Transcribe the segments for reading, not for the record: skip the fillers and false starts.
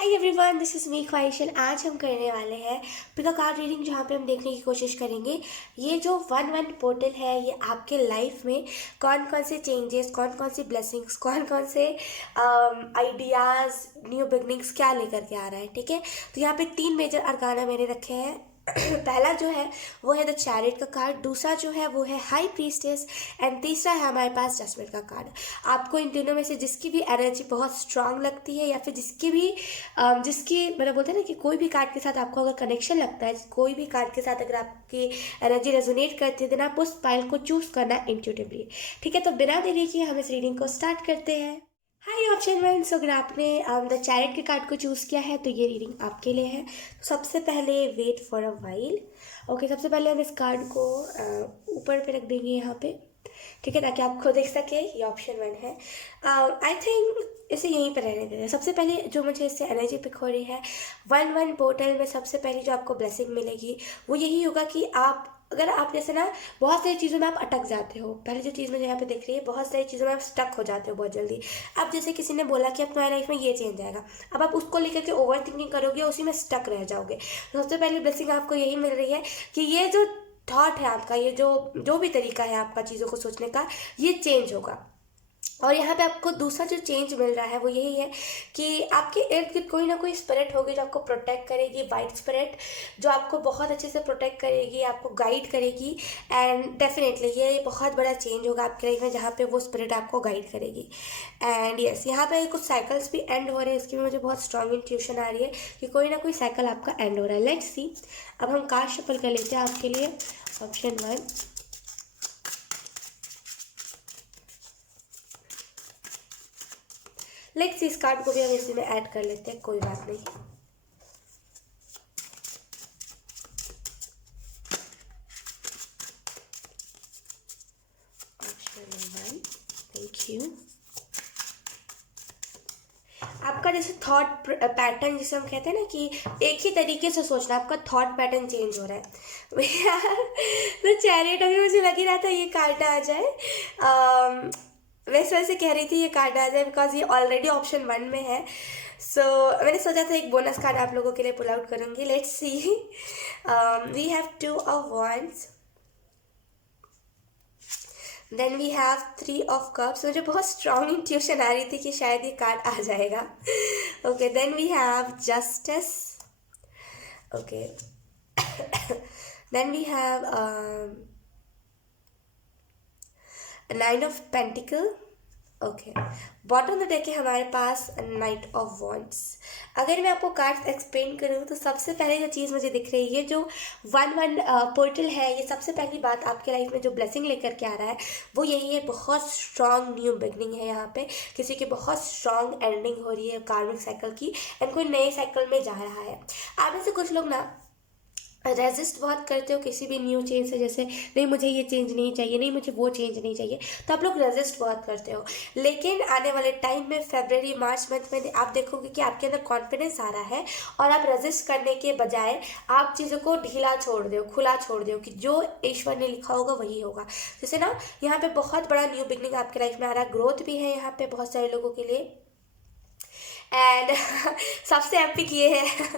Hi everyone, this is me ख्वाहिश। आज हम करने वाले हैं पिका कार्ड रीडिंग, जहाँ पे हम देखने की कोशिश करेंगे ये जो वन वन पोर्टल है ये आपके लाइफ में कौन कौन से चेंजेस, कौन कौन सी ब्लेसिंग्स, कौन कौन से आइडियाज़, न्यू बिगनिंग्स क्या लेकर के आ रहा है। ठीक है, तो यहाँ पे तीन मेजर अरकाना मैंने रखे हैं। पहला जो है वो है द चैरिट का कार्ड, दूसरा जो है वो है हाई प्रीस्टेस, एंड तीसरा है हमारे पास जजमेंट का कार्ड। आपको इन तीनों में से जिसकी भी एनर्जी बहुत स्ट्रांग लगती है या फिर जिसकी भी जिसकी मतलब बोलते हैं ना कि कोई भी कार्ड के साथ आपको अगर कनेक्शन लगता है, कोई भी कार्ड के साथ अगर आपकी एनर्जी रेजोनेट करती है, देन आप उस पाइल को चूज करना इंट्यूटिवली। ठीक है, तो बिना देरी किए हम इस रीडिंग को स्टार्ट करते हैं। हाय ऑप्शन वन, सो अगर आपने द चैरिट के कार्ड को चूज़ किया है तो ये रीडिंग आपके लिए है। तो सबसे पहले wait for a while. Okay, सबसे पहले हम इस कार्ड को ऊपर पे रख देंगे यहाँ पे। ठीक है, ताकि आप खुद देख सके। ये ऑप्शन वन है। आई थिंक इसे यहीं पर रहने देते हैं। सबसे पहले जो मुझे इससे एनर्जी पिक हो रही है, वन वन पोर्टल में सबसे पहले जो आपको ब्लेसिंग मिलेगी वो यही होगा कि आप अगर आप जैसे ना बहुत सारी चीज़ों में आप अटक जाते हो। पहले जो चीज़ मुझे यहाँ पे दिख रही है, बहुत सारी चीज़ों में आप स्टक हो जाते हो बहुत जल्दी। अब जैसे किसी ने बोला कि अब तुम्हारी लाइफ में ये चेंज आएगा, अब आप उसको लेकर के ओवर थिंकिंग करोगे, उसी में स्टक रह जाओगे। तो सबसे पहली ब्लेसिंग आपको यही मिल रही है कि ये जो थॉट है आपका, ये जो जो भी तरीका है आपका चीज़ों को सोचने का, ये चेंज होगा। और यहाँ पे आपको दूसरा जो चेंज मिल रहा है वो यही है कि आपके इर्द गिर्द कोई ना कोई स्पिरिट होगी जो आपको प्रोटेक्ट करेगी, वाइट स्पिरिट जो आपको बहुत अच्छे से प्रोटेक्ट करेगी, आपको गाइड करेगी। एंड डेफिनेटली ये बहुत बड़ा चेंज होगा आपके लाइफ में, जहाँ पे वो स्पिरिट आपको गाइड करेगी। एंड यस, यहाँ पे कुछ साइकिल्स भी एंड हो रहे हैं, इसकी भी मुझे बहुत स्ट्रॉन्ग इंट्यूशन आ रही है कि कोई ना कोई साइकिल आपका एंड हो रहा है। लेट्स सी, अब हम कार्ड शफल कर लेते हैं आपके लिए। ऑप्शन वन, लेट्स इस कार्ड को भी हम इसी में ऐड कर लेते हैं, कोई बात नहीं। Option one, thank you. आपका जैसे थॉट पैटर्न जिसे हम कहते हैं ना कि एक ही तरीके से सोचना, आपका थॉट पैटर्न चेंज हो रहा है भैया। तो चैरिट, अभी मुझे लग ही रहा था ये कार्ड आ जाए। वैसे वैसे कह रही थी ये कार्ड आ जाए बिकॉज ये ऑलरेडी ऑप्शन वन में है। सो मैंने सोचा था एक बोनस कार्ड आप लोगों के लिए पुल आउट करूँगी। Let's see, we have two of wands, then we have three of cups. मुझे बहुत स्ट्रॉन्ग इंट्यूशन आ रही थी कि शायद ये कार्ड आ जाएगा। Okay, then we have justice. Okay, then we have nine of pentacle. Okay, bottom of the deck है हमारे पास नाइट ऑफ वॉन्ट्स। अगर मैं आपको कार्ड्स एक्सप्लेन करूँ तो सबसे पहले जो चीज़ मुझे दिख रही है, ये जो वन वन पोर्टल है, ये सबसे पहली बात आपके लाइफ में जो ब्लेसिंग लेकर के आ रहा है वो यही है, बहुत स्ट्रॉन्ग न्यू बिगनिंग है। यहाँ पे किसी की बहुत स्ट्रॉन्ग एंडिंग हो रही है कार्मिक साइकिल की, एंड कोई नए साइकिल में जा रहा है। आप में से कुछ लोग ना रेजिस्ट बहुत करते हो किसी भी न्यू चेंज से, जैसे नहीं मुझे ये चेंज नहीं चाहिए, नहीं मुझे वो चेंज नहीं चाहिए, तो आप लोग रेजिस्ट बहुत करते हो। लेकिन आने वाले टाइम में फरवरी मार्च मंथ में आप देखोगे कि आपके अंदर कॉन्फिडेंस आ रहा है और आप रेजिस्ट करने के बजाय आप चीज़ों को ढीला छोड़ दो, खुला छोड़ दो कि जो ईश्वर ने लिखा होगा वही होगा। जैसे ना यहाँ पे बहुत बड़ा न्यू बिगनिंग आपके लाइफ में आ रहा है, ग्रोथ भी है यहाँ पे बहुत सारे लोगों के लिए। एंड सबसे एपिक ये है।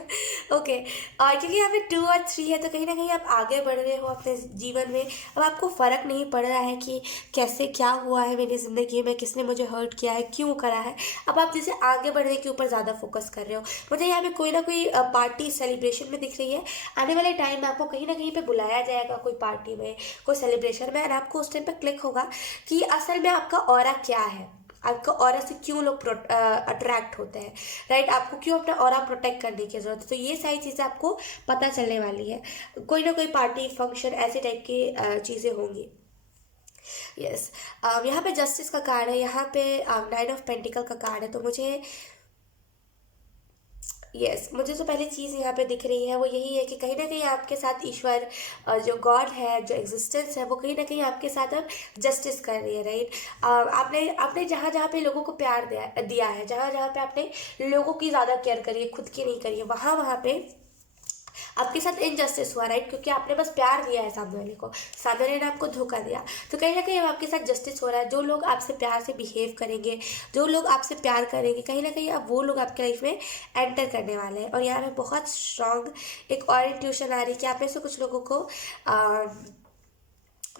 ओके, और क्योंकि यहाँ पे टू और थ्री है तो कहीं ना कहीं आप आगे बढ़ रहे हो अपने जीवन में। अब आपको फ़र्क नहीं पड़ रहा है कि कैसे क्या हुआ है मेरी ज़िंदगी में, किसने मुझे हर्ट किया है, क्यों करा है। अब आप जैसे आगे बढ़ने के ऊपर ज़्यादा फोकस कर रहे हो। मुझे यहाँ पे कोई ना कोई पार्टी सेलिब्रेशन में दिख रही है। आने वाले टाइम में आपको कहीं ना कहीं पे बुलाया जाएगा कोई पार्टी में, कोई सेलिब्रेशन में, और आपको उस टाइम पर क्लिक होगा कि असल में आपका ऑरा क्या है, आपका ऑरा से क्यों लोग अट्रैक्ट होते हैं, राइट। आपको क्यों अपना ऑरा प्रोटेक्ट करने की ज़रूरत है। तो ये सारी चीज़ें आपको पता चलने वाली है। कोई ना कोई पार्टी फंक्शन ऐसे टाइप की चीज़ें होंगी। यस, यहाँ पे जस्टिस का कार्ड है, यहाँ पे नाइन ऑफ पेंटिकल का कार्ड है। तो मुझे मुझे जो पहली चीज़ यहाँ पे दिख रही है वो यही है कि कहीं ना कहीं आपके साथ ईश्वर, जो गॉड है, जो एग्जिस्टेंस है, वो कहीं ना कहीं आपके साथ अब जस्टिस कर रही है, राइट। आपने आपने जहाँ जहाँ पे लोगों को प्यार दिया है, जहाँ जहाँ पे आपने लोगों की ज़्यादा केयर करी है, खुद की नहीं करी है, वहाँ वहाँ पे आपके साथ इनजस्टिस हुआ, राइट, क्योंकि आपने बस प्यार दिया है सामने वाले को, सामने वाले ने आपको धोखा दिया। तो कहीं ना कहीं अब आपके साथ जस्टिस हो रहा है। जो लोग आपसे प्यार से बिहेव करेंगे, जो लोग आपसे प्यार करेंगे, कहीं ना कहीं अब वो लोग आपके लाइफ में एंटर करने वाले हैं। और यहाँ पे बहुत स्ट्रांग एक और इंट्यूशन आ रही है कि आप में से कुछ लोगों को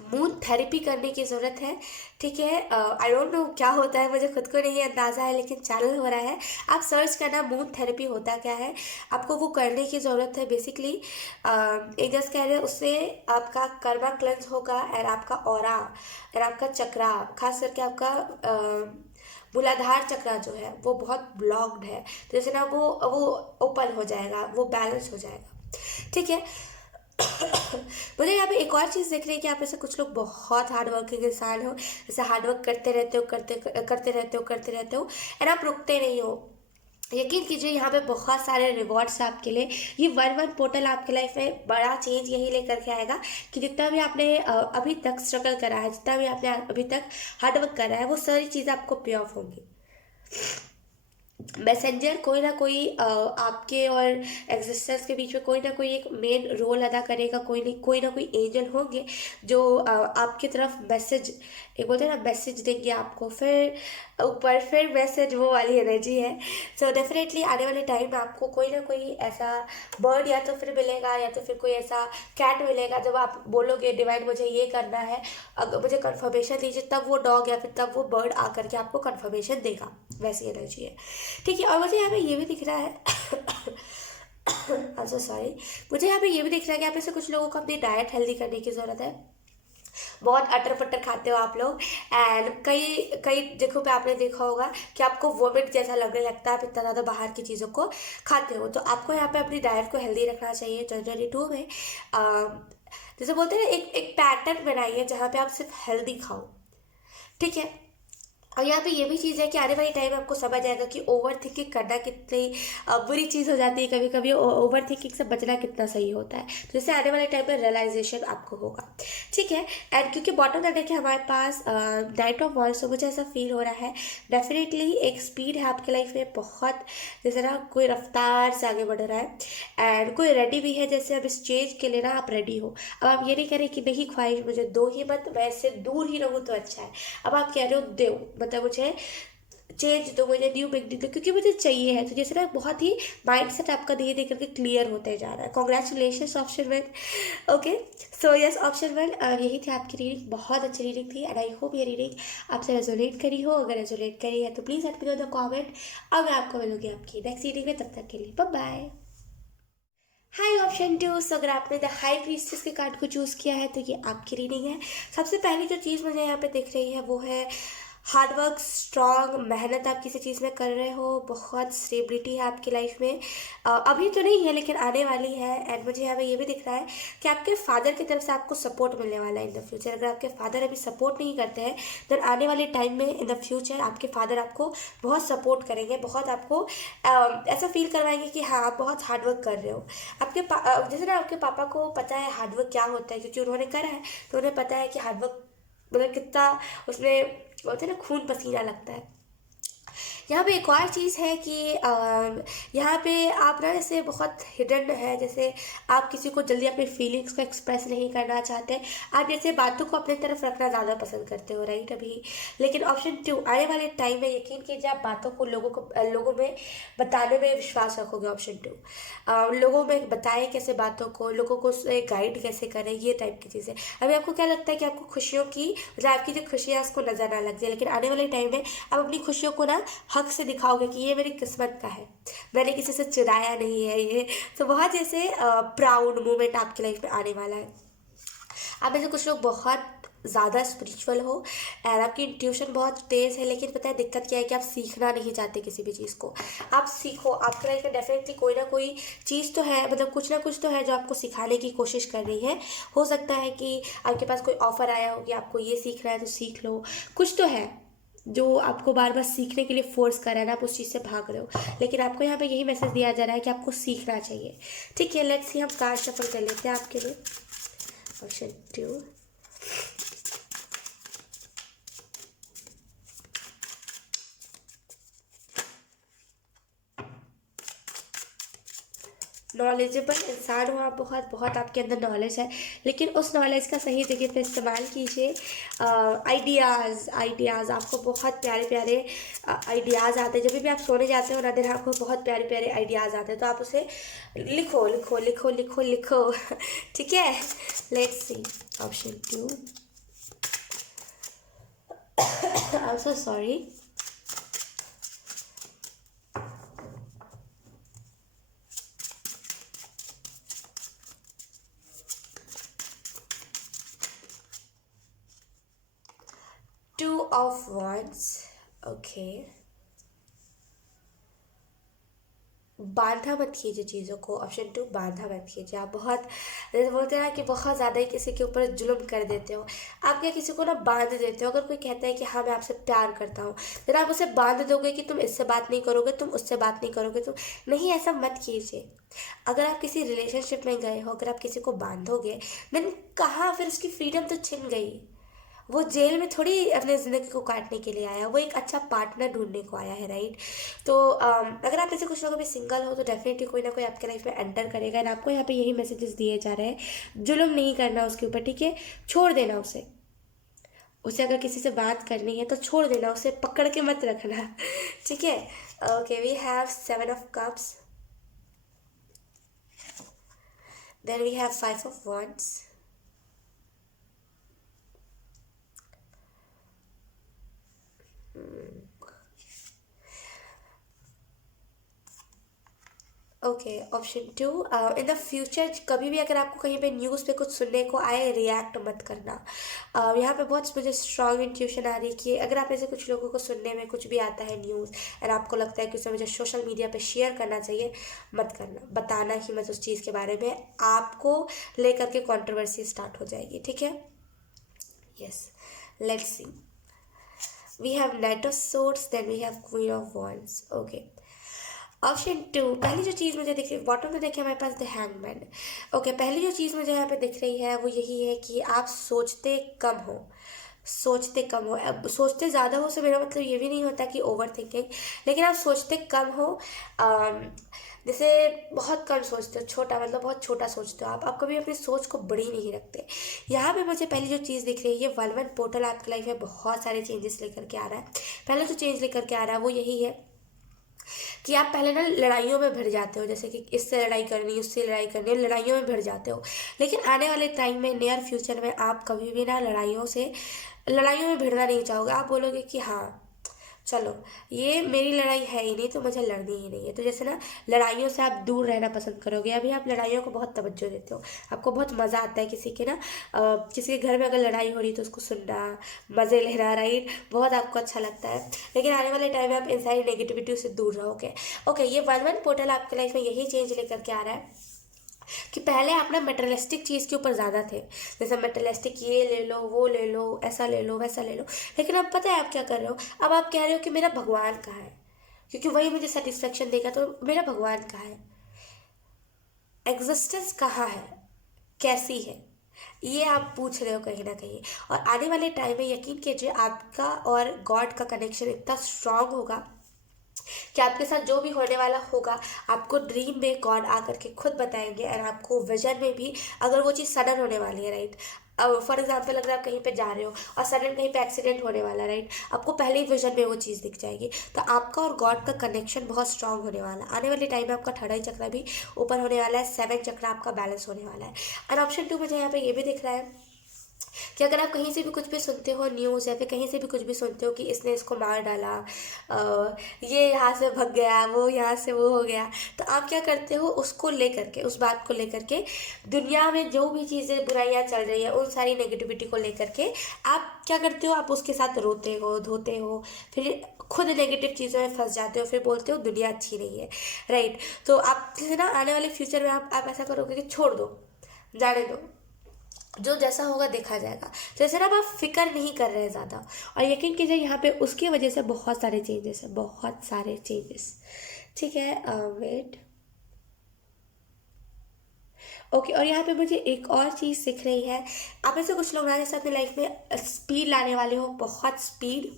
मून थेरेपी करने की ज़रूरत है। ठीक है, आई डोंट नो क्या होता है, मुझे खुद को नहीं अंदाज़ा है, लेकिन चैनल हो रहा है, आप सर्च करना मून थेरेपी होता क्या है, आपको वो करने की ज़रूरत है। बेसिकली एक जस्ट कह रहे हैं, उससे आपका कर्मा क्लेंस होगा और आपका ऑरा और आपका चक्रा, खास करके आपका मूलाधार चक्रा जो है वो बहुत ब्लॉक्ड है, तो जैसे ना वो ओपन हो जाएगा, वो बैलेंस हो जाएगा। ठीक है। मुझे यहाँ पे एक और चीज़ देख रही है कि आप में से कुछ लोग बहुत हार्ड वर्किंग इंसान हो, जैसे हार्ड वर्क करते रहते हो, करते रहते हो एंड आप रुकते नहीं हो। यकीन कीजिए यहाँ पे बहुत सारे रिवॉर्ड्स हैं आपके लिए। ये वन वन पोर्टल आपके लाइफ में बड़ा चेंज यही लेकर के आएगा कि जितना भी आपने अभी तक स्ट्रगल करा है, जितना भी आपने अभी तक हार्ड वर्क करा है, वो सारी चीज़ें आपको पे ऑफ होंगी। मैसेंजर कोई ना कोई आपके और एग्जिस्टेंस के बीच में कोई ना कोई एक मेन रोल अदा करेगा, कोई ना कोई एंजल होंगे जो आपकी तरफ मैसेज, एक बोलते हैं ना, मैसेज देंगे आपको। फिर ऊपर फिर मैसेज, वो वाली एनर्जी है। सो डेफिनेटली आने वाले टाइम में आपको कोई ना कोई ऐसा बर्ड या तो फिर मिलेगा, या तो फिर कोई ऐसा कैट मिलेगा, जब आप बोलोगे डिवाइन मुझे ये करना है, अगर मुझे कंफर्मेशन दीजिए, तब वो डॉग या फिर तब वो बर्ड आकर के आपको कंफर्मेशन देगा। वैसी एनर्जी है। ठीक है, और मुझे यहाँ पे ये भी दिख रहा है अच्छा सॉरी, मुझे यहाँ पे ये भी दिख रहा है कि यहाँ पे से कुछ लोगों को अपनी डाइट हेल्दी करने की ज़रूरत है। बहुत अटर पटर खाते हो आप लोग, एंड कई कई जगहों पे आपने देखा होगा कि आपको वोमिट जैसा लगने लगता है, आप इतना ज़्यादा बाहर की चीज़ों को खाते हो। तो आपको यहाँ पे अपनी डाइट को हेल्दी रखना चाहिए। 2022 में जैसे बोलते हैं ना, एक एक पैटर्न बनाइए जहाँ पे आप सिर्फ हेल्दी खाओ। ठीक है। और यहाँ पे ये भी चीज़ है कि आने वाले टाइम में आपको समझ आएगा कि ओवर थिंकिंग करना कितनी बुरी चीज़ हो जाती है। कभी कभी ओवर थिंकिंग से बचना कितना सही होता है, तो जैसे आने वाले टाइम में रियलाइजेशन आपको होगा। ठीक है। एंड क्योंकि बॉटम लाइन देखिए हमारे पास नाइट ऑफ वॉन्ड्स, तो मुझे ऐसा फील हो रहा है डेफिनेटली एक स्पीड है आपके लाइफ में बहुत, जैसे ना कोई रफ्तार से आगे बढ़ रहा है एंड कोई रेडी भी है, जैसे अब इस चेंज के लिए ना आप रेडी हो। अब आप ये नहीं करें कि नहीं ख्वाहिश मुझे दो ही मत, मैं इससे दूर ही रहूँ तो अच्छा है। अब आप कह रहे हो दो, मतलब मुझे चेंज दो, मुझे न्यू बिगनिंग दो, क्योंकि मुझे चाहिए है। तो जैसे ना बहुत ही माइंड सेट आपका धीरे धीरे करके क्लियर होते जा रहा है। Congratulation option one. ओके, सो यस ऑप्शन वन, यही थी आपकी रीडिंग। बहुत अच्छी रीडिंग थी एंड आई होप ये रीडिंग आपसे रेजोनेट करी हो। अगर रेजोनेट करी है तो please let me know the comment. अब मैं आपको मिलूंगी आपकी नेक्स्ट रीडिंग में, तब तक के लिए bye bye. Hi option two, so अगर आपने द हाई प्रीस्टेस के कार्ड को चूज़ किया है तो ये आपकी रीडिंग है। सबसे पहली जो चीज़ मुझे यहाँ पे दिख रही है वो है हार्डवर्क, स्ट्रॉन्ग मेहनत आप किसी चीज़ में कर रहे हो, बहुत स्टेबिलिटी है आपकी लाइफ में। अभी तो नहीं है लेकिन आने वाली है। एंड मुझे यहाँ पे ये भी दिख रहा है कि आपके फादर की तरफ से आपको सपोर्ट मिलने वाला है इन द फ्यूचर। अगर आपके फादर अभी सपोर्ट नहीं करते हैं तो आने वाले टाइम में इन द फ्यूचर आपके फादर आपको बहुत सपोर्ट करेंगे, बहुत आपको ऐसा फील करवाएंगे कि हाँ आप बहुत हार्डवर्क कर रहे हो। जैसे ना आपके पापा को पता है हार्डवर्क क्या होता है, क्योंकि उन्होंने करा है, तो उन्हें पता है कि हार्डवर्क मतलब कितना उसमें बोलते हैं ना खून पसीना लगता है। यहाँ पे एक और चीज़ है कि यहाँ पे आप ना जैसे बहुत हिडन है, जैसे आप किसी को जल्दी अपनी फीलिंग्स को एक्सप्रेस नहीं करना चाहते, आप जैसे बातों को अपनी तरफ रखना ज़्यादा पसंद करते हो, राइट अभी। लेकिन ऑप्शन टू, आने वाले टाइम में यकीन कीजिए आप बातों को लोगों में बताने में विश्वास रखोगे। ऑप्शन टू, लोगों में बताएं कैसे बातों को, लोगों को गाइड कैसे करें, ये टाइप की चीज़ें। अभी आपको क्या लगता है कि आपको खुशियों की, मतलब आपकी जो खुशियाँ उसको नज़र ना लग जाए, लेकिन आने वाले टाइम में आप अपनी खुशियों को ना हक से दिखाओगे कि ये मेरी किस्मत का है, मैंने किसी से चुराया नहीं है ये। तो बहुत जैसे प्राउड मोमेंट आपकी लाइफ में आने वाला है। आप में से कुछ लोग बहुत ज़्यादा स्पिरिचुअल हो और आपकी इंट्यूशन बहुत तेज़ है, लेकिन पता है दिक्कत क्या है कि आप सीखना नहीं चाहते किसी भी चीज़ को। आप सीखो, आपके लाइफ में डेफिनेटली कोई ना कोई चीज़ तो है, मतलब कुछ ना कुछ तो है जो आपको सिखाने की कोशिश कर रही है। हो सकता है कि आपके पास कोई ऑफर आया हो कि आपको ये सीखना है तो सीख लो, कुछ तो है जो आपको बार बार सीखने के लिए फोर्स कर रहा है ना, आप उस चीज़ से भाग रहे हो। लेकिन आपको यहाँ पे यही मैसेज दिया जा रहा है कि आपको सीखना चाहिए। ठीक है, लेट्स सी, हम कार्ड शफल कर लेते हैं आपके लिए। ऑप्शन टू, नॉलेजेबल इंसान हो आप, बहुत बहुत आपके अंदर नॉलेज है, लेकिन उस नॉलेज का सही जगह पे इस्तेमाल कीजिए। आइडियाज़ आपको बहुत प्यारे प्यारे आइडियाज़ आते हैं। जब भी आप सोने जाते हो ना दिन, आपको बहुत प्यारे प्यारे आइडियाज़ आते हैं, तो आप उसे लिखो लिखो लिखो लिखो लिखो। ठीक है, let's see option 2। I am so sorry. 2 of Wands। Okay, बांधा मत कीजिए चीज़ों को। ऑप्शन 2, बांधा मत कीजिए। आप बहुत, जैसे बोलते हैं ना कि बहुत ज़्यादा ही किसी के ऊपर जुल्म कर देते हो। आप क्या किसी को ना बांध देते हो। अगर कोई कहता है कि हाँ मैं आपसे प्यार करता हूँ, फिर आप उसे बांध दोगे कि तुम इससे बात नहीं करोगे, तुम उससे बात नहीं करोगे, तुम नहीं, ऐसा मत कीजिए। अगर आप किसी रिलेशनशिप में गए हो, अगर आप किसी को बांधोगे, देन कहाँ फिर उसकी फ्रीडम तो छिन गई। वो जेल में थोड़ी अपने ज़िंदगी को काटने के लिए आया, वो एक अच्छा पार्टनर ढूंढने को आया है, राइट। तो अगर आप ऐसे कुछ लोग अभी सिंगल हो, तो डेफिनेटली कोई ना कोई आपके लाइफ में एंटर करेगा, एंड आपको यहाँ पे यही मैसेजेस दिए जा रहे हैं। जुल्म नहीं करना उसके ऊपर, ठीक है, छोड़ देना उसे। उसे अगर किसी से बात करनी है तो छोड़ देना, उसे पकड़ के मत रखना। ठीक है। Okay, we have 7 of Cups, then we have 5 of Wands। Okay, option 2, in the future कभी भी अगर आपको कहीं पे न्यूज़ पे कुछ सुनने को आए, रिएक्ट मत करना। यहाँ पे बहुत मुझे स्ट्रॉन्ग इंट्यूशन आ रही है कि अगर आप ऐसे कुछ लोगों को सुनने में कुछ भी आता है न्यूज़, और आपको लगता है कि उसे मुझे सोशल मीडिया पे शेयर करना चाहिए, मत करना, बताना ही मत उस चीज़ के बारे में। आपको लेकर के कंट्रोवर्सी स्टार्ट हो जाएगी, ठीक है। Yes, let's see, we have knight of swords, then we have queen of wands. Okay, option 2, पहली जो चीज़ मुझे दिख रही, बॉटम में देखिए हमारे पास द हैंगमैन। ओके, पहली जो चीज़ मुझे यहाँ पे दिख रही है वो यही है कि आप सोचते कम हो। सोचते कम हो, अब सोचते ज़्यादा हो से मेरा मतलब ये भी नहीं होता कि ओवर थिंकिंग, लेकिन आप सोचते कम हो। अम, जैसे बहुत कम सोचते हो, छोटा मतलब बहुत छोटा सोचते हो आप कभी अपनी सोच को बड़ी नहीं रखते। यहाँ पे मुझे पहली जो चीज़ दिख रही है, ये 1-1 पोर्टल आपकी लाइफ में बहुत सारे चेंजेस लेकर के आ रहा है। पहला जो चेंज लेकर के आ रहा है वो यही है कि आप पहले ना लड़ाइयों में भिड़ जाते हो, जैसे कि इससे लड़ाई करनी, उससे लड़ाई करनी, लड़ाइयों में भिड़ जाते हो। लेकिन आने वाले टाइम में, नियर फ्यूचर में, आप कभी भी ना लड़ाइयों में भिड़ना नहीं चाहोगे। आप बोलोगे कि हाँ चलो, ये मेरी लड़ाई है ही नहीं, तो मुझे लड़नी ही नहीं है। तो जैसे ना लड़ाइयों से आप दूर रहना पसंद करोगे। अभी आप लड़ाइयों को बहुत तवज्जो देते हो, आपको बहुत मज़ा आता है किसी के ना किसी के घर में अगर लड़ाई हो रही है तो उसको सुनना, मज़े लेना, राइट, बहुत आपको अच्छा लगता है। लेकिन आने वाले टाइम में आप इन सारी नेगेटिविटी से दूर रहोगे। ओके, ये 1-1 पोर्टल आपके लाइफ में यही चेंज लेकर के आ रहा है कि पहले आप ना मटेरियलिस्टिक चीज़ के ऊपर ज़्यादा थे। जैसे मटेरियलिस्टिक, ये ले लो, वो ले लो, ऐसा ले लो, वैसा ले लो। लेकिन अब पता है आप क्या कर रहे हो, अब आप कह रहे हो कि मेरा भगवान कहाँ है, क्योंकि वही मुझे सेटिस्फेक्शन देगा। तो मेरा भगवान कहाँ है, एग्जिस्टेंस कहाँ है, कैसी है, ये आप पूछ रहे हो कहीं ना कहीं। और आने वाले टाइम में यकीन कीजिए, आपका और गॉड का कनेक्शन इतना स्ट्रांग होगा कि आपके साथ जो भी होने वाला होगा, आपको ड्रीम में गॉड आकर के खुद बताएंगे, और आपको विजन में भी, अगर वो चीज़ सडन होने वाली है, राइट। अब फॉर एग्जाम्पल, अगर आप कहीं पे जा रहे हो और सडन कहीं पे एक्सीडेंट होने वाला है, राइट, आपको पहले ही विजन में वो चीज़ दिख जाएगी। तो आपका और गॉड का कनेक्शन बहुत स्ट्रांग होने वाला है। आने वाले टाइम में आपका 3rd चक्र भी ऊपर होने वाला है, 7th चक्र आपका बैलेंस होने वाला है। और ऑप्शन 2 मुझे यहाँ पे ये भी दिख रहा है कि अगर आप कहीं से भी कुछ भी सुनते हो न्यूज़, या फिर कहीं से भी कुछ भी सुनते हो कि इसने इसको मार डाला, ये यहाँ से भग गया, वो यहाँ से वो हो गया, तो आप क्या करते हो, उसको लेकर के, उस बात को लेकर के, दुनिया में जो भी चीज़ें बुराइयाँ चल रही है, उन सारी नेगेटिविटी को लेकर के आप क्या करते हो, आप उसके साथ रोते हो, धोते हो, फिर खुद नेगेटिव चीज़ों में फंस जाते हो, फिर बोलते हो दुनिया अच्छी नहीं है, राइट। तो आप जैसे ना आने वाले फ्यूचर में आप ऐसा करोगे कि छोड़ दो, जाने दो, जो जैसा होगा देखा जाएगा। जैसे ना अब आप फिक्र नहीं कर रहे हैं ज़्यादा। और यकीन कीजिए यहाँ पे उसकी वजह से बहुत सारे चेंजेस हैं, बहुत सारे चेंजेस। ठीक है, वेट। ओके, और यहाँ पे मुझे एक और चीज़ दिख रही है। आप ऐसे कुछ लोग ना जैसे अपनी लाइफ में स्पीड लाने वाले हो, बहुत स्पीड।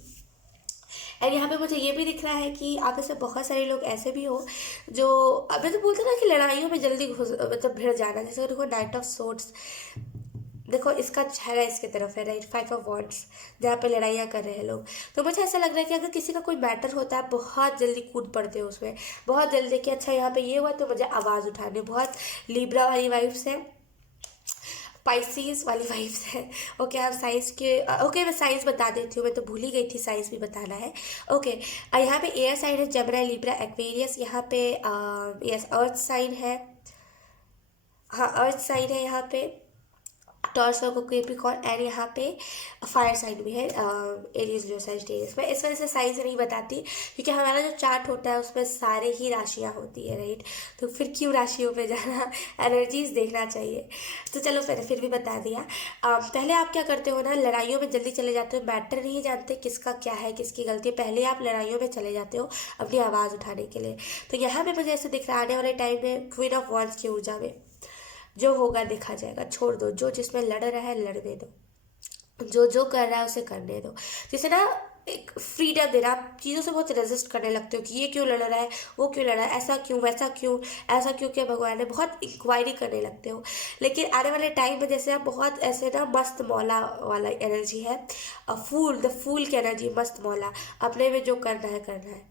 एंड यहाँ पे मुझे ये भी दिख रहा है कि आप में से बहुत सारे लोग ऐसे भी हो जो अभी तो बोलते हैं ना कि लड़ाइयों में जल्दी घुस मतलब भिड़ जाना। जैसे देखो नाइट ऑफ सोर्ड्स, देखो इसका चेहरा इसके तरफ है, राइट, 5 ऑफ वॉन्ड्स, जहाँ पे लड़ाइयाँ कर रहे हैं लोग। तो मुझे ऐसा लग रहा है कि अगर किसी का कोई मैटर होता है, बहुत जल्दी कूद पड़ते हो उसमें, बहुत जल्दी कि अच्छा यहाँ पे ये हुआ तो मुझे आवाज़ उठानी, बहुत लिब्रा वाली वाइब्स है, पाइसीज वाली वाइब्स है। ओके, आप साइंस के ओके मैं साइंस बता देती हूँ, मैं तो भूल ही गई थी साइंस भी बताना है। ओके, यहाँ पे एयर साइन है, जेमिनी, लिब्रा, एक्वेरियस। यहाँ पे यस अर्थ साइन है, हाँ अर्थ साइन है यहाँ पे, टॉर्स को कैप्रिकॉर्न, एंड यहाँ पे फायर साइन भी है, एरीज, जो सजिटेरियस। मैं इस वजह से साइन से नहीं बताती क्योंकि हमारा जो चार्ट होता है उसमें सारे ही राशियाँ होती है, राइट। तो फिर क्यों राशियों पे जाना, एनर्जीज देखना चाहिए। तो चलो मैंने फिर भी बता दिया। पहले आप क्या करते हो ना, लड़ाइयों में जल्दी चले जाते हो, मैटर नहीं जानते किसका क्या है किसकी गलती है, पहले आप लड़ाइयों में चले जाते हो अपनी आवाज़ उठाने के लिए। तो यहाँ पे मुझे ऐसे दिख रहा है आने वाले टाइम में क्वीन ऑफ वॉन्ड्स की ऊर्जा में जो होगा देखा जाएगा, छोड़ दो, जो जिसमें लड़ रहा है लड़ने दो, जो जो कर रहा है उसे करने दो। जैसे ना एक फ्रीडम देना, आप चीज़ों से बहुत रेजिस्ट करने लगते हो कि ये क्यों लड़ रहा है, वो क्यों लड़ रहा है, ऐसा क्यों, वैसा क्यों, ऐसा क्यों, क्या भगवान है, बहुत इंक्वायरी करने लगते हो। लेकिन आने वाले टाइम में जैसे आप बहुत ऐसे ना मस्त मौला वाला एनर्जी है, द फूल की एनर्जी, मस्त मौला, अपने में जो करना है करना है,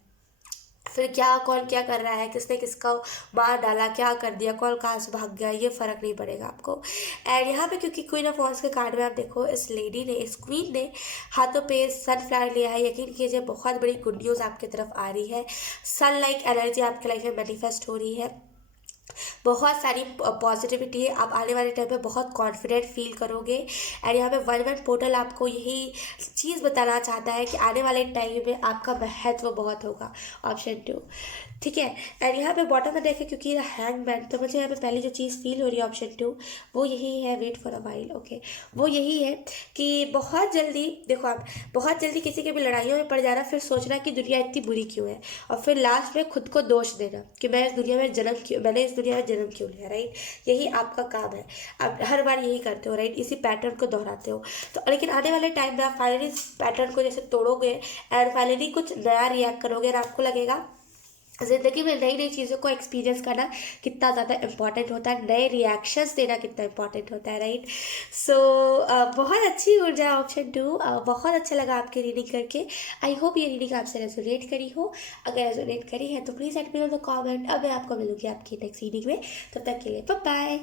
फिर क्या कौन क्या कर रहा है, किसने किसका मार डाला, क्या कर दिया, कौन कहाँ से भाग गया, ये फर्क नहीं पड़ेगा आपको। एंड यहाँ पे क्योंकि क्वीन ऑफ वॉन्ड्स के कार्ड में आप देखो, इस लेडी ने, इस क्वीन ने हाथों पे सनफ्लावर लिया है। यकीन कीजिए बहुत बड़ी गुड न्यूज़ आपकी तरफ आ रही है, सन लाइक एनर्जी आपके लाइफ में मैनिफेस्ट हो रही है, बहुत सारी पॉजिटिविटी है। आप आने वाले टाइम पे बहुत कॉन्फिडेंट फील करोगे। एंड यहाँ पे 1-1 पोर्टल आपको यही चीज़ बताना चाहता है कि आने वाले टाइम में आपका महत्व बहुत होगा, ऑप्शन 2, ठीक है। एंड यहाँ पे बॉटम में देखें क्योंकि हैंगमैन, तो मुझे यहाँ पे पहली जो चीज़ फील हो रही है ऑप्शन 2 वो यही है, wait for a while. Okay, वो यही है कि बहुत जल्दी देखो, आप बहुत जल्दी किसी के भी लड़ाइयों में पड़ जाना, फिर सोचना कि दुनिया इतनी बुरी क्यों है, और फिर लास्ट में खुद को दोष देना कि मैंने इस दुनिया में जन्म क्यों लिया, राइट। यही आपका काम है, आप हर बार यही करते हो, राइट, इसी पैटर्न को दोहराते हो। तो लेकिन आने वाले टाइम में आप फाइनली इस पैटर्न को जैसे तोड़ोगे एंड फाइनली कुछ नया रिएक्ट करोगे और आपको लगेगा ज़िंदगी में नई नई चीज़ों को एक्सपीरियंस करना कितना ज़्यादा इंपॉर्टेंट होता है, नए रिएक्शंस देना कितना इंपॉर्टेंट होता है, राइट। सो बहुत अच्छी ऊर्जा ऑप्शन 2, बहुत अच्छा लगा आपकी रीडिंग करके। आई होप ये रीडिंग आपसे रेजोनेट करी हो। अगर रेजोनेट करी है तो please let me know the comment. अब मैं आपको मिलूंगी आपकी नेक्स्ट रीडिंग में, तब तक के लिए बाय बाय।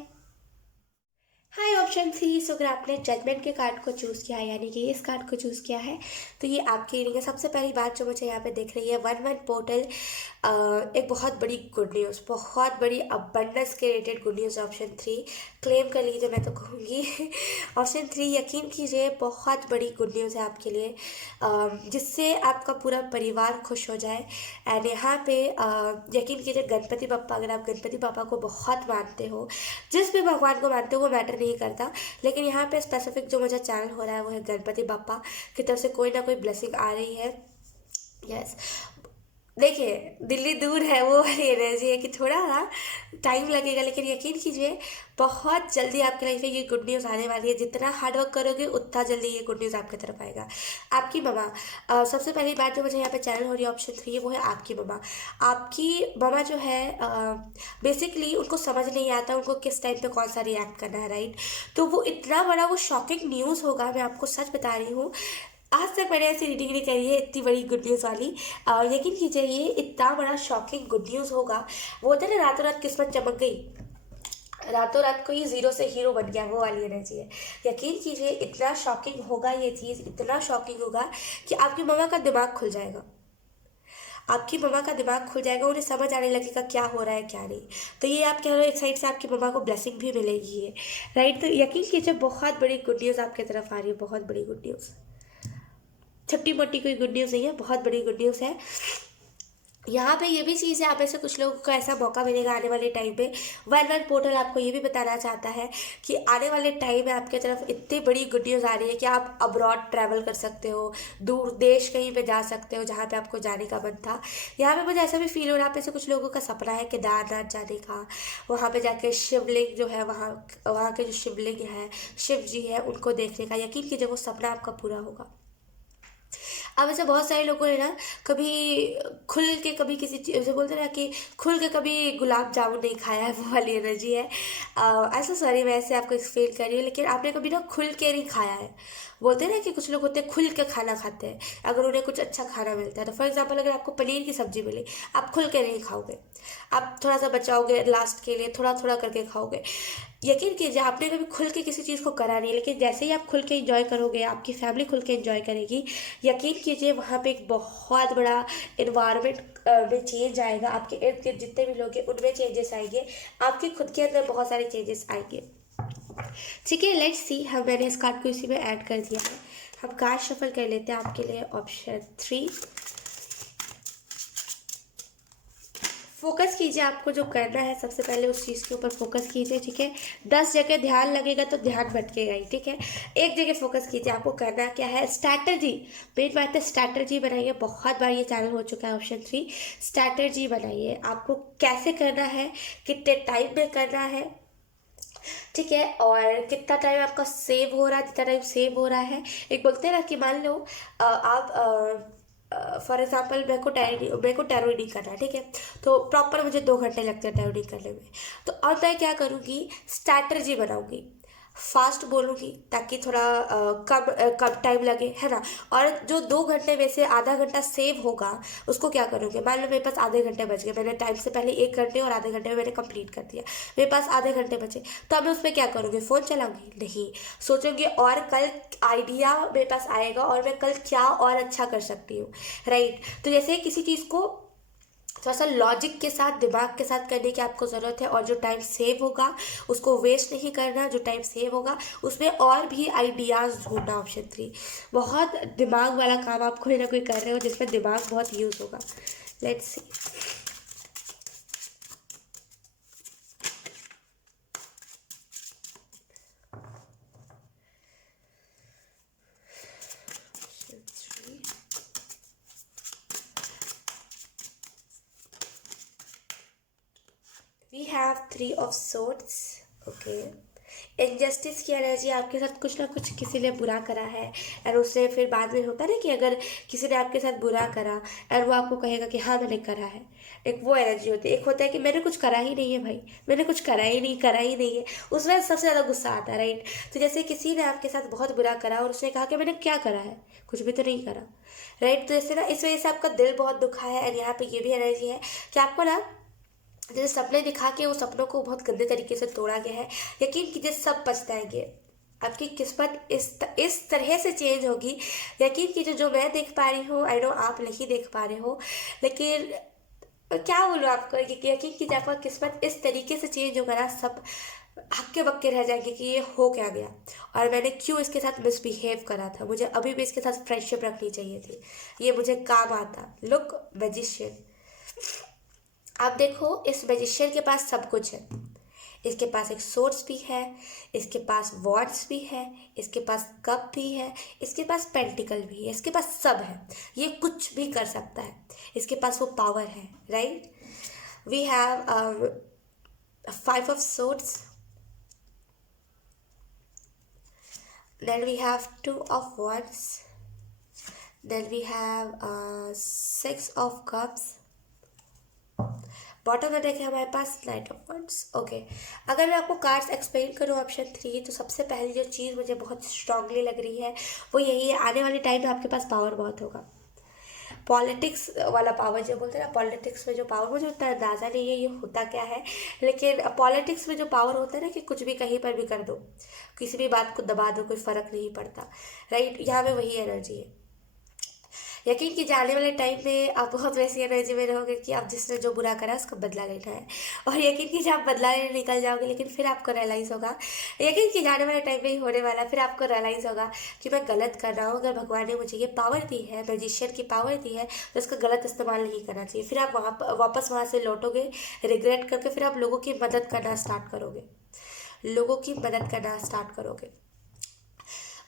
हाय ऑप्शन 3, सो अगर आपने जजमेंट के कार्ड को चूज़ किया है, यानी कि इस कार्ड को चूज़ किया है, तो ये आपकी रीडिंग है। सबसे पहली बात जो मुझे यहाँ पे दिख रही है, 1-1 पोर्टल, एक बहुत बड़ी गुड न्यूज़, बहुत बड़ी अबंडेंस के related good news. Option 3 claim कर लीजिए, मैं तो कहूँगी ऑप्शन 3 यकीन कीजिए बहुत बड़ी गुड न्यूज़ है आपके लिए, जिससे आपका पूरा परिवार खुश हो जाए। एंड यहाँ पे यकीन कीजिए गणपति बप्पा, अगर आप गणपति पापा को बहुत मानते हो, जिस भी भगवान को मानते हो वो मैटर नहीं करता, लेकिन यहाँ पे स्पेसिफिक जो मुझे चैनल हो रहा है वो है गणपति बप्पा की तरफ से कोई ना कोई ब्लेसिंग आ रही है। यस, देखिए दिल्ली दूर है, वो वाली एनर्जी है कि थोड़ा टाइम लगेगा, लेकिन यकीन कीजिए बहुत जल्दी आपकी लाइफ में ये गुड न्यूज़ आने वाली है। जितना हार्ड वर्क करोगे उतना जल्दी ये गुड न्यूज़ आपकी तरफ आएगा। आपकी ममा, सबसे पहली बात जो मुझे यहाँ पे चैनल हो रही है ऑप्शन 3 वो है आपकी ममा। आपकी ममा जो है बेसिकली उनको समझ नहीं आता उनको किस टाइम पे कौन सा रिएक्ट करना है, राइट। तो वो इतना बड़ा वो शॉकिंग न्यूज़ होगा, मैं आपको सच बता रही हूँ, आज तक मैंने ऐसी रीडिंग नहीं करी है इतनी बड़ी गुड न्यूज़ वाली। यकीन कीजिए ये इतना बड़ा शॉकिंग गुड न्यूज़ होगा। वो होता है ना रातों रात किस्मत चमक गई, रातों रात को ही ज़ीरो से हीरो बन गया, वो वाली एनर्जी है। यकीन कीजिए इतना शॉकिंग होगा ये चीज़, इतना शॉकिंग होगा कि आपकी मम्मा का दिमाग खुल जाएगा, आपकी मम्मा का दिमाग खुल जाएगा, उन्हें समझ आने लगेगा क्या हो रहा है क्या नहीं। तो ये आप कह रहे हो एक साइड से आपकी मम्मा को ब्लेसिंग भी मिलेगी है, राइट। तो यकीन कीजिए बहुत बड़ी गुड न्यूज़ आपकी तरफ आ रही है, बहुत बड़ी गुड न्यूज़, छट्टी मोटी कोई गुड न्यूज़ नहीं है, बहुत बड़ी गुड न्यूज़ है। यहाँ पे ये भी चीज़ है, आप में से कुछ लोगों को ऐसा मौका मिलेगा आने वाले टाइम पे। 1-1 पोर्टल आपको ये भी बताना चाहता है कि आने वाले टाइम में आपके तरफ इतनी बड़ी गुड न्यूज़ आ रही है कि आप अब्रॉड ट्रैवल कर सकते हो, दूर देश कहीं पे जा सकते हो जहाँ पे आपको जाने का मन था। यहाँ पे मुझे ऐसा भी फील हो रहा है, आप में से कुछ लोगों का सपना है केदारनाथ जाने का, वहाँ पे जाके शिवलिंग जो है, वहाँ वहाँ के जो शिवलिंग है, शिव जी है, उनको देखने का। यकीन कीजिए वो सपना आपका पूरा होगा। अब ऐसे बहुत सारे लोगों ने ना कभी खुल के कभी किसी चीज़ से बोलते हैं ना कि खुल के कभी गुलाब जामुन नहीं खाया है, वो वाली एनर्जी है। ऐसा सॉरी मैं ऐसे आपको एक्सप्लेन कर रही हूँ, लेकिन आपने कभी ना खुल के नहीं खाया है। बोलते हैं ना कि कुछ लोग होते हैं खुल के खाना खाते हैं, अगर उन्हें कुछ अच्छा खाना मिलता है तो फॉर एग्जाम्पल अगर आपको पनीर की सब्जी मिली, आप खुल के नहीं खाओगे, आप थोड़ा सा बचाओगे लास्ट के लिए, थोड़ा थोड़ा करके खाओगे। यकीन कीजिए आपने कभी खुल के किसी चीज़ को करा नहीं, लेकिन जैसे ही आप खुल के इंजॉय करोगे, आपकी फैमिली खुल के इंजॉय करेगी, यकीन कीजिए वहाँ पे एक बहुत बड़ा इन्वायरमेंट में चेंज आएगा। आपके इर्द गिर्द जितने भी लोग हैं उनमें चेंजेस आएंगे, आपके खुद के अंदर बहुत सारे चेंजेस आएंगे। ठीक है, लेट्स सी। हम मैंने इस कार्ड को इसी में ऐड कर दिया है। हम कार्ड शफल कर लेते हैं आपके लिए। ऑप्शन 3, फोकस कीजिए। आपको जो करना है सबसे पहले उस चीज़ के ऊपर फोकस कीजिए, ठीक है। 10 जगह ध्यान लगेगा तो ध्यान भटकेगा ही, ठीक है। एक जगह फोकस कीजिए। आपको करना क्या है, स्ट्रैटेजी। मेन बात है स्ट्रैटेजी बनाइए। बहुत बार ये चैनल हो चुका है। ऑप्शन 3, स्ट्रैटेजी बनाइए। आपको कैसे करना है, कितने टाइम में करना है, ठीक है, और कितना टाइम आपका सेव हो रहा है। जितना टाइम सेव हो रहा है, एक बोलते हैं ना कि मान लो आप फॉर एग्जाम्पल मेरे को टैरो रीडिंग करना है, ठीक है, तो प्रॉपर मुझे 2 घंटे लगते हैं टैरो रीडिंग करने में। तो अब मैं क्या करूँगी, स्ट्रैटेजी बनाऊँगी, फास्ट बोलूँगी ताकि थोड़ा कम टाइम लगे, है ना। और जो 2 घंटे में से आधा घंटा सेव होगा उसको क्या करूँगी, मान लो मेरे पास आधे घंटे बच गए, मैंने टाइम से पहले 1 घंटे और आधे घंटे में मैंने कंप्लीट कर दिया, मेरे पास आधे घंटे बचे, तो अब मैं उसमें क्या करूँगी, फ़ोन चलाऊँगी नहीं, सोचूंगी और कल आइडिया मेरे पास आएगा और मैं कल क्या और अच्छा कर सकती हूँ, राइट। तो जैसे किसी चीज़ को थोड़ा सा लॉजिक के साथ, दिमाग के साथ करने की आपको ज़रूरत है, और जो टाइम सेव होगा उसको वेस्ट नहीं करना। जो टाइम सेव होगा उसमें और भी आइडियाज़ ढूंढना। ऑप्शन 3, बहुत दिमाग वाला काम आप कोई ना कोई कर रहे हो जिसमें दिमाग बहुत यूज़ होगा। Let's see. We have 3 of swords. Okay, injustice की एनर्जी, आपके साथ कुछ ना कुछ किसी ने बुरा करा है, और उससे फिर बाद में होता है ना कि अगर किसी ने आपके साथ बुरा करा और वो आपको कहेगा कि हाँ मैंने करा है, एक वो एनर्जी होती है। एक होता है कि मैंने कुछ करा ही नहीं है भाई, मैंने कुछ करा ही नहीं है, उसमें सबसे ज़्यादा गुस्सा आता है, राइट। तो जैसे किसी ने आपके साथ बहुत बुरा करा और उसने कहा कि मैंने क्या करा है, कुछ भी तो नहीं करा, राइट। तो जैसे ना इस वजह से आपका दिल बहुत दुखा है। और यहाँ पे ये भी एनर्जी है कि आपको ना जैसे सपने दिखा के उस सपनों को बहुत गंदे तरीके से तोड़ा गया है। यकीन कीजिए सब पछताएंगे। आपकी किस्मत इस तरह से चेंज होगी। यकीन कीजिए जो मैं देख पा रही हूँ, आई नो आप नहीं देख पा रहे हो, लेकिन क्या बोलूँ आपको कि यकीन कीजिए आपका किस्मत इस तरीके से चेंज होगा ना, सब हक्के बक्के रह जाएंगे कि ये हो क्या गया, और मैंने क्यों इसके साथ मिसबिहेव करा था, मुझे अभी भी इसके साथ फ्रेंडशिप रखनी चाहिए थी, ये मुझे काम आता। Look, magician. अब देखो इस मैजिशियन के पास सब कुछ है। इसके पास एक सोर्स भी है, इसके पास वॉर्ड्स भी है, इसके पास कप भी है, इसके पास पेंटिकल भी है, इसके पास सब है, ये कुछ भी कर सकता है, इसके पास वो पावर है, right. We have 5 of swords, then we have 2 of wands, then we have 6 of cups, bottom में देखें हमारे पास नाइट ऑफ वॉन्ड्स। ओके, अगर मैं आपको कार्ड्स एक्सप्लेन करूँ ऑप्शन 3, तो सबसे पहली जो चीज़ मुझे बहुत स्ट्रांगली लग रही है वो यही है, आने वाले टाइम में आपके पास पावर बहुत होगा। पॉलिटिक्स वाला पावर जो बोलते हैं ना, पॉलिटिक्स में जो पावर, मुझे उतना अंदाज़ा नहीं है ये होता क्या है, लेकिन पॉलिटिक्स में जो पावर होता है ना कि कुछ भी कहीं पर भी कर दो, किसी भी बात को दबा दो, कोई फ़र्क नहीं पड़ता, राइट। यहाँ में वही एनर्जी है। यकीन कि जाने वाले टाइम में आप बहुत वैसी एनर्जी में रहोगे कि आप जिसने जो बुरा करा उसका बदला लेना है, और यकीन कि जब आप बदला लेने निकल जाओगे, लेकिन फिर आपको रियलाइज़ होगा, यकीन कि जाने वाले टाइम में ही होने वाला, फिर आपको रियलाइज़ होगा कि मैं गलत कर रहा हूँ। अगर भगवान ने मुझे ये पावर दी है, मैजिशियन की पावर दी है, तो इसका गलत इस्तेमाल नहीं करना चाहिए। फिर आप वापस वहाँ से लौटोगे रिग्रेट करके, फिर आप लोगों की मदद करना स्टार्ट करोगे, लोगों की मदद करना स्टार्ट करोगे।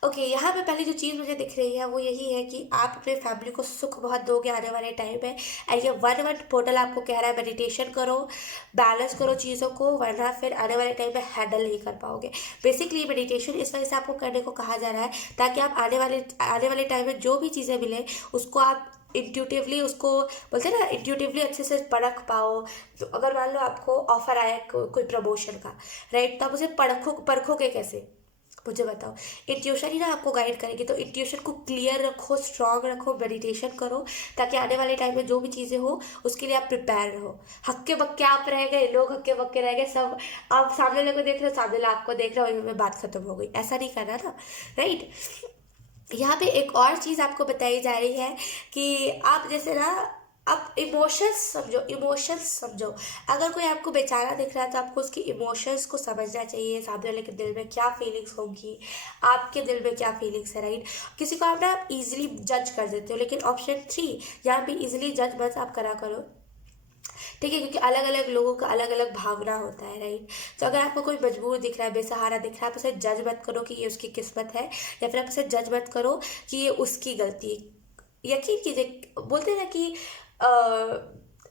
ओके, यहाँ पे पहली जो चीज़ मुझे दिख रही है वो यही है कि आप अपने फैमिली को सुख बहुत दोगे आने वाले टाइम में। एंड ये वन वन पोर्टल आपको कह रहा है मेडिटेशन करो, बैलेंस करो चीज़ों को, वरना फिर आने वाले टाइम में हैंडल नहीं कर पाओगे। बेसिकली मेडिटेशन इस वजह से आपको करने को कहा जा रहा है ताकि आप आने वाले टाइम में जो भी चीज़ें मिले उसको आप इंट्यूटिवली, उसको बोलते हैं ना, इंट्यूटिवली अच्छे से परख पाओ। तो अगर मान लो आपको ऑफर आया कोई प्रमोशन का, राइट, तो आप उसे परखोगे कैसे, मुझे बताओ। इंट्यूशन ही ना आपको गाइड करेगी। तो इंट्यूशन को क्लियर रखो, स्ट्रांग रखो, मेडिटेशन करो, ताकि आने वाले टाइम में जो भी चीज़ें हो उसके लिए आप प्रिपेयर रहो। हक्के बक्के आप रह गए, लोग हक्के बक्के रह गए, सब आप सामने वाले को देख रहे हो, सामने वाला आपको देख रहा हो, वहीं में बात खत्म हो गई। ऐसा नहीं करना ना, राइट। यहाँ पे एक और चीज़ आपको बताई जा रही है कि आप जैसे ना, आप इमोशंस समझो। अगर कोई आपको बेचारा दिख रहा है तो आपको उसके इमोशंस को समझना चाहिए, सामने वाले के दिल में क्या फीलिंग्स होंगी, आपके दिल में क्या फीलिंग्स है, राइट। किसी को आप ना इजीली जज कर देते हो, लेकिन ऑप्शन 3 यहाँ पे इजीली जज मत आप करा करो, ठीक है, क्योंकि अलग अलग लोगों का अलग अलग भावना होता है, राइट। तो अगर आपको कोई मजबूर दिख रहा है, बेसहारा दिख रहा है, आप उसे जज मत करो कि ये उसकी किस्मत है, या फिर आप उसे जज मत करो कि ये उसकी गलती है। यकीन कीजिए, बोलते हैं ना कि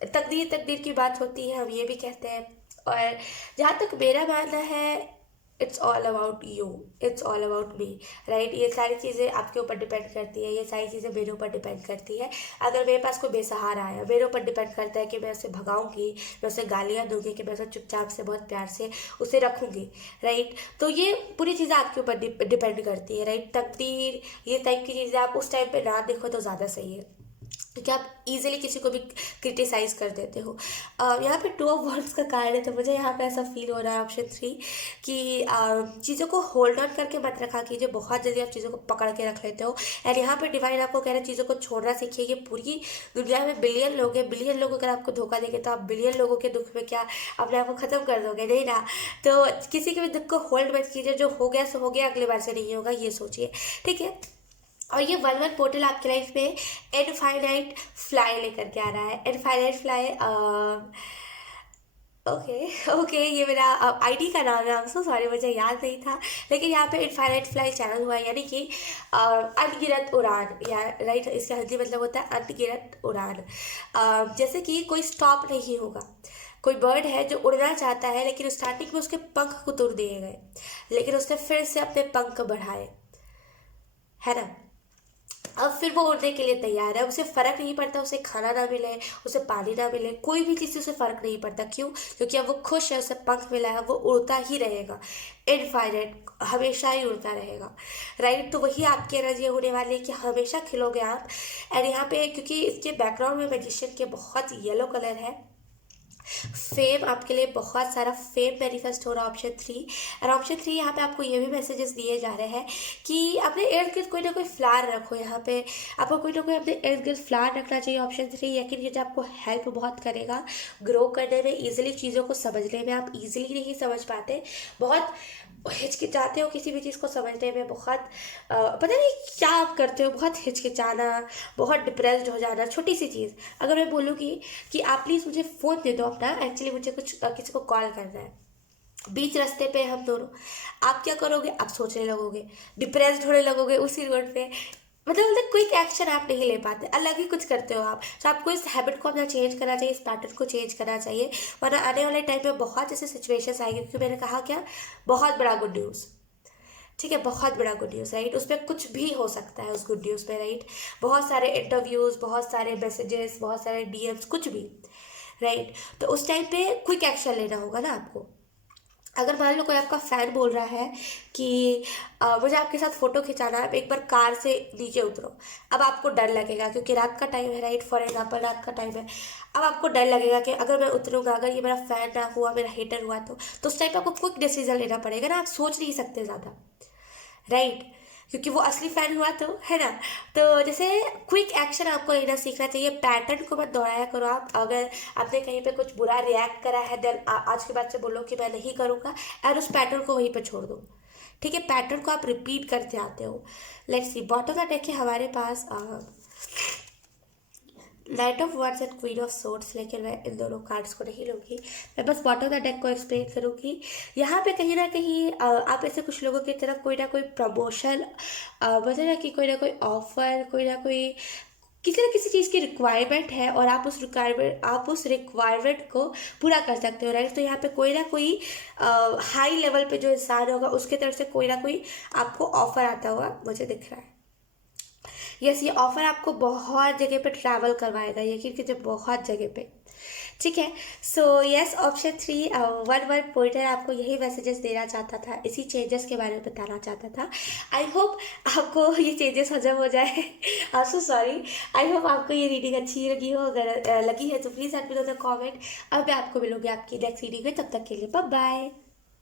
तकदीर तकदीर की बात होती है, हम ये भी कहते हैं। और जहाँ तक मेरा मानना है, it's all about you, it's all about me, right. ये सारी चीज़ें आपके ऊपर डिपेंड करती है, ये सारी चीज़ें मेरे ऊपर डिपेंड करती है। अगर मेरे पास कोई बेसहारा है, मेरे ऊपर डिपेंड करता है कि मैं उसे भगाऊंगी, मैं उसे गालियाँ दूंगी, कि मैं उसे चुपचाप से बहुत प्यार से उसे रखूंगी, राइट। तो ये पूरी चीज़ें आपके ऊपर डिपेंड करती है, राइट। तकदीर, ये टाइप की चीज़ें आप उस टाइम पे ना देखो तो ज़्यादा सही है, क्योंकि आप इजीली किसी को भी क्रिटिसाइज कर देते हो। यहाँ पे 2 ऑफ वॉन्ड्स का कार्ड है, तो मुझे यहाँ पे ऐसा फील हो रहा है ऑप्शन 3 कि चीज़ों को होल्ड ऑन करके मत रखा कीजिए, बहुत जल्दी आप चीज़ों को पकड़ के रख लेते हो। एंड यहाँ पे डिवाइन आपको कह रहे हैं चीज़ों को छोड़ना सीखिए। ये पूरी दुनिया में बिलियन लोग हैं, बिलियन लोग अगर आपको धोखा देंगे तो आप बिलियन लोगों के दुख में क्या अपने आप को ख़त्म कर दोगे, नहीं ना। तो किसी के भी दुख को होल्ड मत कीजिए, जो हो गया सो हो गया, अगले बार से नहीं होगा, ये सोचिए, ठीक है। और ये वन वन पोर्टल आपके लाइफ में इनफाइनाइट फ्लाई लेकर के आ रहा है। इनफाइनाइट फ्लाई, ओके ओके, ये मेरा आईडी का नाम है, सो सॉरी, मुझे याद नहीं था। लेकिन यहाँ पे इनफाइनाइट फ्लाई चैनल हुआ है, यानी कि अनगिनत उड़ान, या राइट, इसका हिंदी मतलब होता है अनगिनत उड़ान। जैसे कि कोई स्टॉप नहीं होगा। कोई बर्ड है जो उड़ना चाहता है, लेकिन स्टार्टिंग में उसके पंख को तोड़ दिए गए, लेकिन उसने फिर से अपने पंख बढ़ाए, है ना। अब फिर वो उड़ने के लिए तैयार है, उसे फ़र्क नहीं पड़ता उसे खाना ना मिले, उसे पानी ना मिले, कोई भी चीज़ से उसे फ़र्क नहीं पड़ता। क्यों? क्योंकि अब वो खुश है, उसे पंख मिला है, वो उड़ता ही रहेगा, इनफाइनाइट, हमेशा ही उड़ता रहेगा, राइट। तो वही आपकी एनर्जी होने वाली है कि हमेशा खिलोगे आप। एंड यहाँ पे क्योंकि इसके बैकग्राउंड में मैजिशियन के बहुत येलो कलर है, फेम आपके लिए, बहुत सारा फेम मैनिफेस्ट हो रहा है, ऑप्शन 3। और ऑप्शन 3 यहाँ पे आपको ये भी मैसेजेस दिए जा रहे हैं कि अपने इर्द गिर्द कोई ना कोई फ्लावर रखो। यहाँ पे आपको कोई ना कोई अपने इर्द गिर्द फ्लावर रखना चाहिए, ऑप्शन 3। यकीन कीजिए आपको हेल्प बहुत करेगा ग्रो करने में, ईजिली चीज़ों को समझने में। आप ईजिली नहीं समझ पाते, बहुत हिचकिचाते हो किसी भी चीज़ को समझने में, बहुत पता नहीं क्या आप करते हो, बहुत हिचकिचाना, बहुत डिप्रेस्ड हो जाना, छोटी सी चीज़। अगर मैं बोलूँगी कि आप प्लीज़ मुझे फ़ोन दे दो अपना, एक्चुअली मुझे कुछ किसी को कॉल करना है, बीच रास्ते पे हम दोनों, आप क्या करोगे? आप सोचने लगोगे, डिप्रेस्ड होने लगोगे उसी रोड पे। मतलब क्विक एक्शन आप नहीं ले पाते, अलग ही कुछ करते हो आप। तो आपको इस हैबिट को अपना चेंज करना चाहिए, इस पैटर्न को चेंज करना चाहिए, वरना आने वाले टाइम में बहुत ऐसे सिचुएशंस आएंगे। क्योंकि मैंने कहा क्या, बहुत बड़ा गुड न्यूज़, ठीक है, बहुत बड़ा गुड न्यूज़, राइट। उसमें कुछ भी हो सकता है उस गुड न्यूज़ में, राइट। बहुत सारे इंटरव्यूज़, बहुत सारे मैसेजेस, बहुत सारे डीएम्स, कुछ भी, राइट। तो उस टाइम पे क्विक एक्शन लेना होगा ना आपको। अगर मान लो कोई आपका फ़ैन बोल रहा है कि मुझे आपके साथ फ़ोटो खिंचाना है, आप एक बार कार से नीचे उतरो। अब आपको डर लगेगा क्योंकि रात का टाइम है, राइट, फॉर एग्जाम्पल रात का टाइम है। अब आपको डर लगेगा कि अगर मैं उतरूँगा, अगर ये मेरा फ़ैन ना हुआ, मेरा हेटर हुआ, तो उस टाइम पे आपको क्विक डिसीजन लेना पड़ेगा ना, आप सोच नहीं सकते ज़्यादा, राइट, क्योंकि वो असली फ़ैन हुआ तो, है ना। तो जैसे क्विक एक्शन आपको लेना सीखना चाहिए, पैटर्न को मत दोहराया करो आप। अगर आपने कहीं पे कुछ बुरा रिएक्ट करा है, देन आज के बाद से बोलो कि मैं नहीं करूँगा, और उस पैटर्न को वहीं पे छोड़ दो, ठीक है। पैटर्न को आप रिपीट करते आते हो। Let's see, bottom of the deck है हमारे पास, knight of words and queen of swords, लेकिन मैं इन दोनों कार्ड्स को नहीं लूँगी। मैं बस बॉटम ऑफ द डेक को एक्सप्लेन करूँगी। यहाँ पे कहीं ना कहीं आप ऐसे कुछ लोगों की तरफ कोई ना कोई प्रमोशन, मतलब ना कि कोई ना कोई ऑफर, कोई ना कोई किसी न किसी चीज़ की रिक्वायरमेंट है और आप उस रिक्वायरमेंट को पूरा कर सकते हो, राइट। तो यहाँ पे कोई ना कोई हाई लेवल पे जो इंसान होगा उसके तरफ से कोई ना कोई आपको ऑफर आता हुआ मुझे दिख रहा है। यस, ये ऑफर आपको बहुत जगह पे ट्रैवल करवाएगा, यकीन कीजिए बहुत जगह पे। ठीक है। So yes, option 3 one one pointer आपको यही मैसेजेस देना चाहता था, इसी चेंजेस के बारे में बताना चाहता था। आई होप आपको ये चेंजेस हजम हो जाए। आई सो सॉरी। आई होप आपको ये रीडिंग अच्छी लगी हो। अगर लगी है तो please help me in the comment. अब मैं आपको मिलूंगी आपकी नेक्स्ट रीडिंग में, तब तक के लिए बाय बाय।